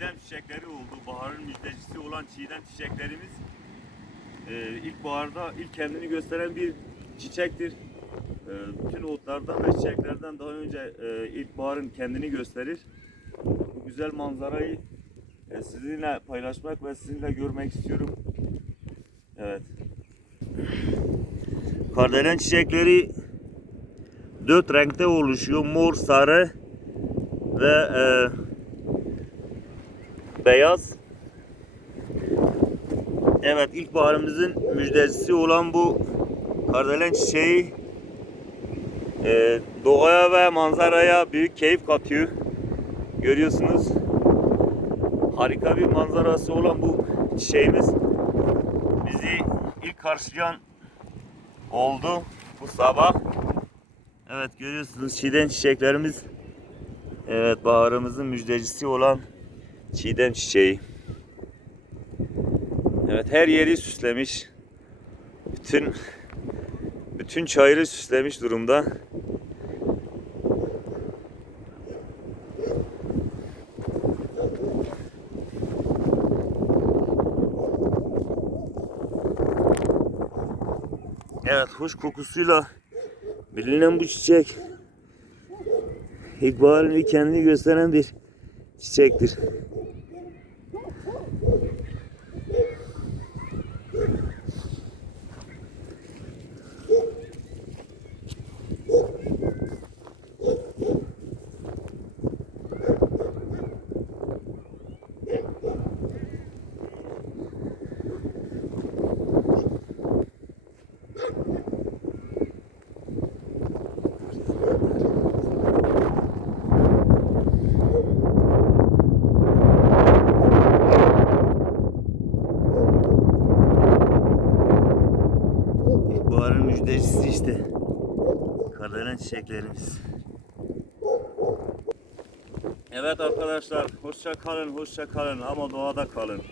çiçekleri oldu. Baharın müjdecisi olan çiğdem çiçeklerimiz e, ilkbaharda ilk kendini gösteren bir çiçektir. E, bütün otlardan ve çiçeklerden daha önce e, ilkbaharın kendini gösterir. Bu güzel manzarayı e, sizinle paylaşmak ve sizinle görmek istiyorum. Evet. Kardelen çiçekleri dört renkte oluşuyor. Mor, sarı ve e, beyaz. Evet ilkbaharımızın müjdecisi olan bu kardelen çiçeği e, doğaya ve manzaraya büyük keyif katıyor. Görüyorsunuz. Harika bir manzarası olan bu çiçeğimiz bizi ilk karşılayan oldu bu sabah. Evet görüyorsunuz çiğdem çiçeklerimiz. Evet baharımızın müjdecisi olan çiğdem çiçeği. Evet her yeri süslemiş. Bütün bütün çayırı süslemiş durumda. Evet hoş kokusuyla bilinen bu çiçek ilk kendini gösteren bir çiçektir. İlkbaharın müjdecisi işte. Kardelen çiçeklerimiz. Evet arkadaşlar hoşça kalın hoşça kalın ama doğada kalın.